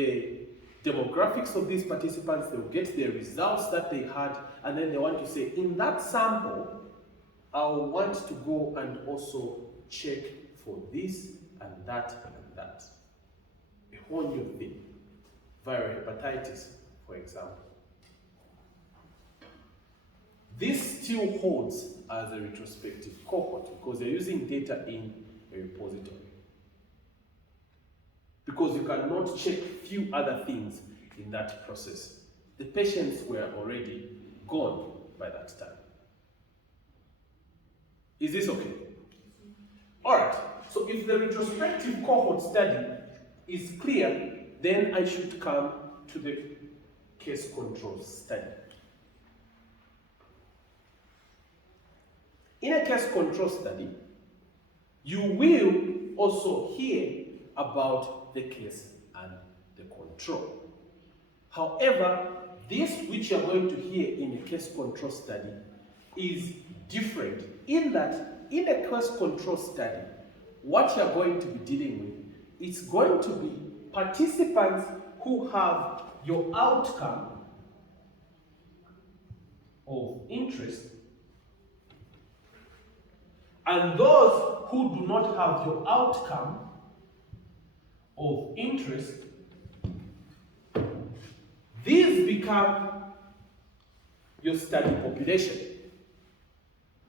the demographics of these participants, they'll get the results that they had, and then they want to say, in that sample, I want to go and also check for this and that and that. A whole new thing. Viral hepatitis, for example. This still holds as a retrospective cohort because they're using data in a repository. Because you cannot check few other things in that process. The patients were already gone by that time. Is this okay? All right, so if the retrospective cohort study is clear, then I should come to the case control study. In a case control study, you will also hear about the case and the control. However, this which you're going to hear in a case control study is different in that in a case control study, what you're going to be dealing with is going to be participants who have your outcome of interest and those who do not have your outcome of interest. These become your study population.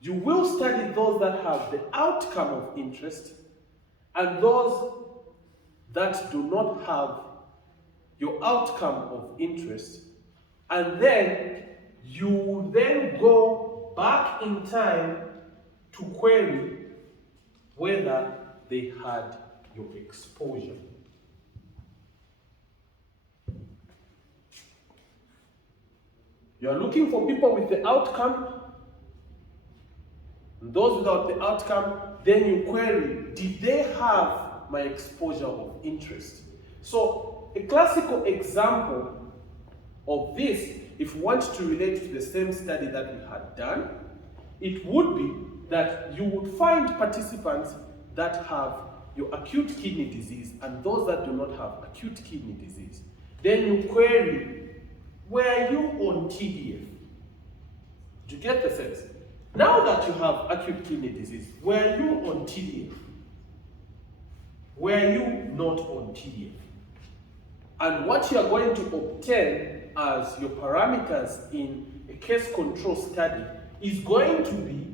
You will study those that have the outcome of interest and those that do not have your outcome of interest, and then you then go back in time to query whether they had your exposure. You are looking for people with the outcome. Those without the outcome, then you query, did they have my exposure of interest? So a classical example of this, if you want to relate to the same study that we had done, it would be that you would find participants that have your acute kidney disease and those that do not have acute kidney disease. Then you query, were you on TDF? Do you get the sense? Now that you have acute kidney disease, were you on TDF? Were you not on TDF? And what you are going to obtain as your parameters in a case control study is going to be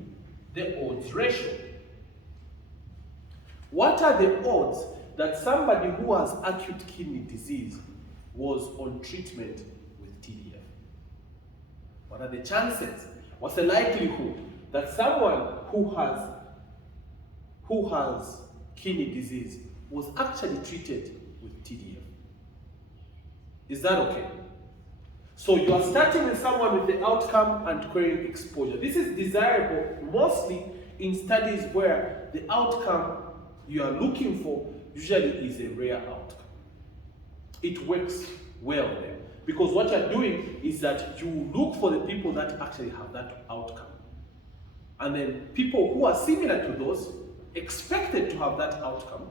the odds ratio. What are the odds that somebody who has acute kidney disease was on treatment with TDF? What are the chances? What's the likelihood that someone who has kidney disease was actually treated with TDF? Is that okay? So you are starting with someone with the outcome and querying exposure. This is desirable mostly in studies where the outcome you are looking for usually is a rare outcome. It works well there because what you're doing is that you look for the people that actually have that outcome. And then people who are similar to those expected to have that outcome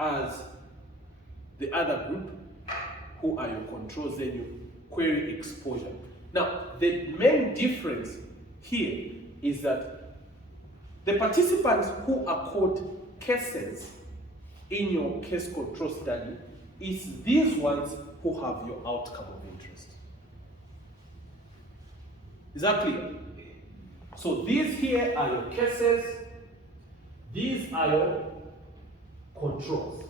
as the other group who are your controls, then you query exposure. Now, the main difference here is that the participants who are called cases in your case control study is these ones who have your outcome of interest. Is that clear? So these here are your cases, these are your controls.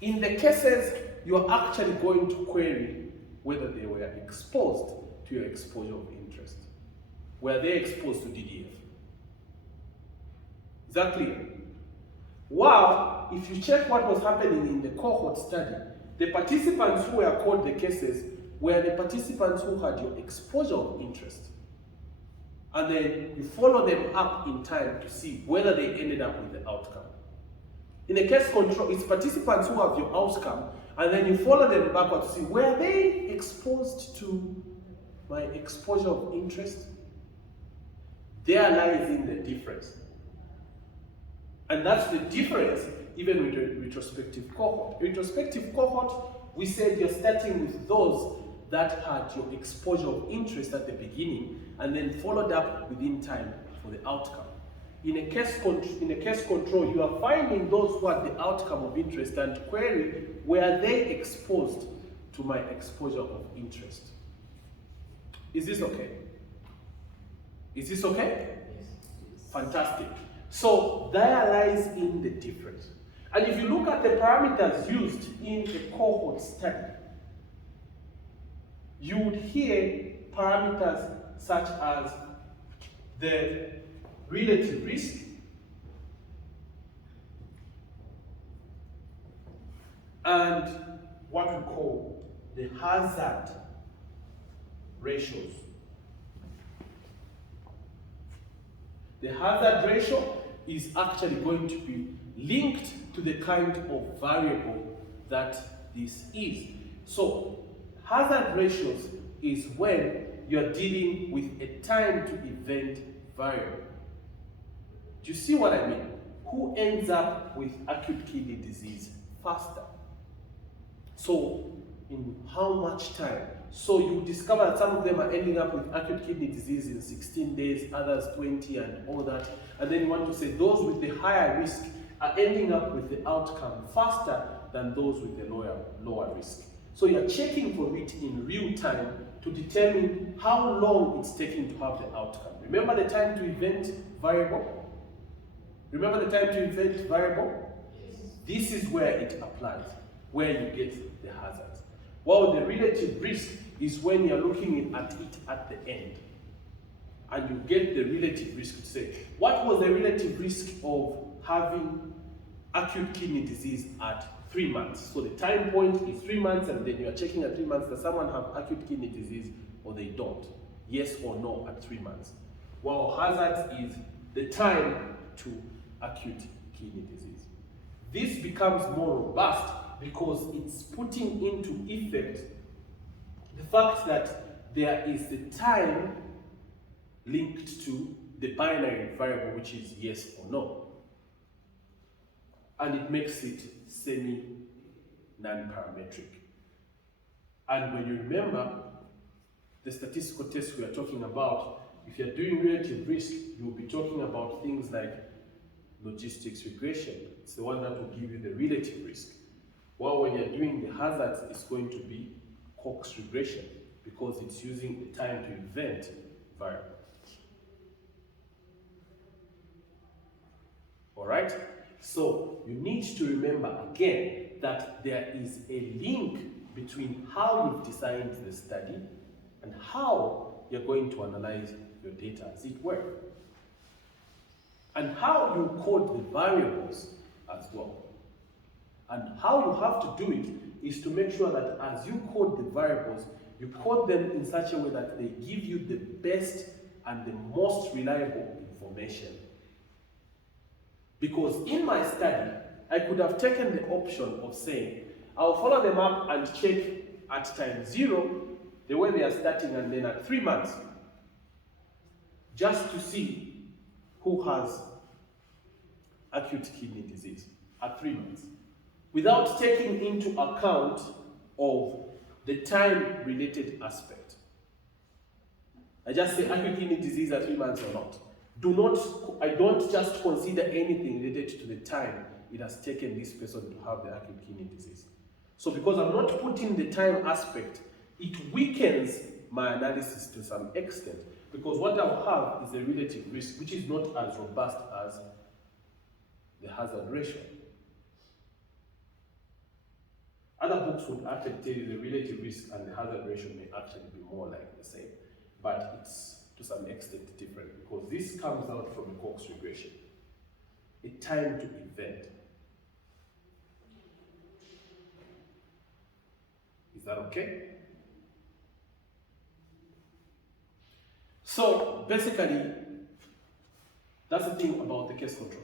In the cases, you are actually going to query whether they were exposed to your exposure of interest. Were they exposed to DDF? Is that clear? While, if you check what was happening in the cohort study, the participants who were called the cases were the participants who had your exposure of interest. And then you follow them up in time to see whether they ended up with the outcome. In the case control, it's participants who have your outcome, and then you follow them backward to see, were they exposed to my exposure of interest? There lies in the difference. And that's the difference even with the retrospective cohort. Retrospective cohort we said you're starting with those that had your exposure of interest at the beginning and then followed up within time for the outcome. In a case control, you are finding those who had the outcome of interest and query, were they exposed to my exposure of interest? Is this okay? Is this okay? Yes. Fantastic. So there lies in the difference. And if you look at the parameters used in a cohort study, you would hear parameters such as the relative risk, and what we call the hazard ratios. The hazard ratio is actually going to be linked to the kind of variable that this is. So, hazard ratios is when you're dealing with a time to event variable. Do you see what I mean? Who ends up with acute kidney disease faster? So, in how much time? So you discover that some of them are ending up with acute kidney disease in 16 days, others 20 and all that. And then you want to say those with the higher risk are ending up with the outcome faster than those with the lower risk. So you're checking for it in real time to determine how long it's taking to have the outcome. Remember the time to event variable? Remember the time to event variable? Yes. This is where it applies, where you get the hazards. While the relative risk is when you're looking at it at the end. And you get the relative risk to say, what was the relative risk of having acute kidney disease at 3 months? So the time point is 3 months, and then you are checking at 3 months, does someone have acute kidney disease or they don't? Yes or no at 3 months. While hazards is the time to acute kidney disease. This becomes more robust because it's putting into effect the fact that there is the time linked to the binary variable, which is yes or no. And it makes it semi-non-parametric. And when you remember the statistical test we are talking about, if you're doing relative risk, you'll be talking about things like logistics regression. It's the one that will give you the relative risk. While when you're doing the hazards, it's going to be Cox regression because it's using the time to event variable. All right? So you need to remember again that there is a link between how you've designed the study and how you're going to analyze your data as it were. And how you code the variables as well. And how you have to do it is to make sure that as you code the variables, you code them in such a way that they give you the best and the most reliable information. Because in my study, I could have taken the option of saying, I'll follow them up and check at time 0, the way they are starting, and then at 3 months, just to see who has acute kidney disease at 3 months, without taking into account of the time-related aspect. I just say acute kidney disease at 3 months or not. I don't just consider anything related to the time it has taken this person to have the acute kidney disease. So because I'm not putting the time aspect, it weakens my analysis to some extent. Because what I'll have is a relative risk, which is not as robust as the hazard ratio. Other books would actually tell you the relative risk and the hazard ratio may actually be more like the same, but it's to some extent different because this comes out from a Cox regression, a time to event. Is that okay? So basically, that's the thing about the case control.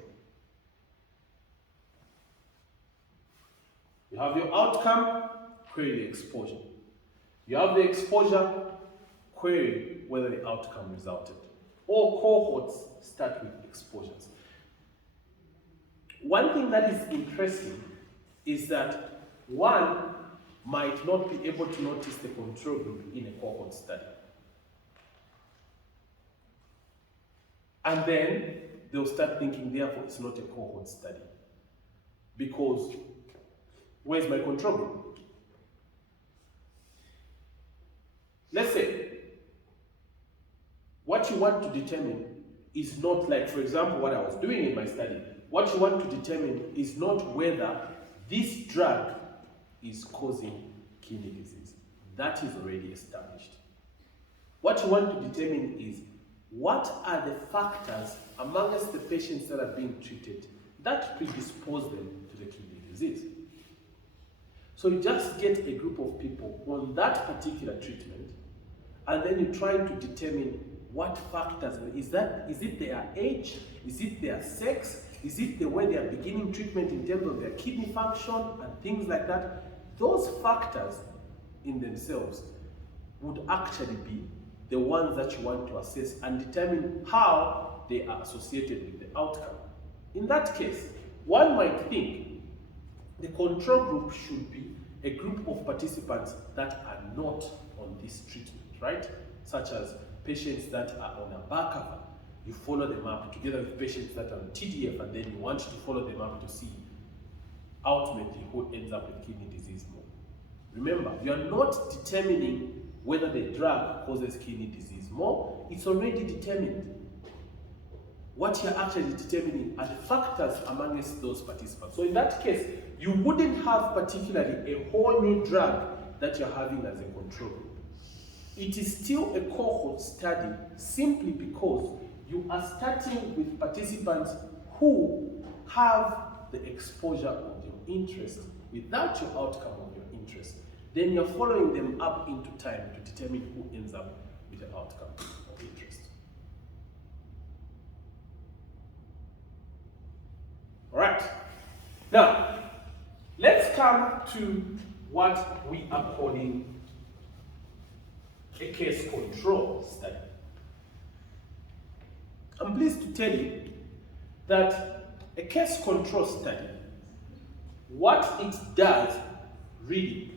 You have your outcome, query the exposure. You have the exposure, query whether the outcome resulted. All cohorts start with exposures. One thing that is interesting is that one, might not be able to notice the control group in a cohort study. And then they'll start thinking, therefore, it's not a cohort study. Because where's my control group? Let's say what you want to determine is not like, for example, what I was doing in my study. What you want to determine is not whether this drug is causing kidney disease. That is already established. What you want to determine is what are the factors amongst the patients that are being treated that predispose them to the kidney disease. So you just get a group of people on that particular treatment, and then you're trying to determine what factors, is it their age, is it their sex, is it the way they are beginning treatment in terms of their kidney function and things like that. Those factors in themselves would actually be the ones that you want to assess and determine how they are associated with the outcome. In that case, one might think the control group should be a group of participants that are not on this treatment, right? Such as patients that are on a bar cover. You follow them up together with patients that are on TDF, and then you want to follow them up to see ultimately who ends up with kidney disease more. Remember, you are not determining whether the drug causes kidney disease more. It's already determined. What you're actually determining are the factors amongst those participants. So in that case, you wouldn't have particularly a whole new drug that you're having as a control group. It is still a cohort study simply because you are starting with participants who have the exposure of your interest without your outcome of your interest. Then you're following them up into time to determine who ends up with the outcome of interest. All right. Now, let's come to what we are calling a case control study. I'm pleased to tell you that a case control study, what it does really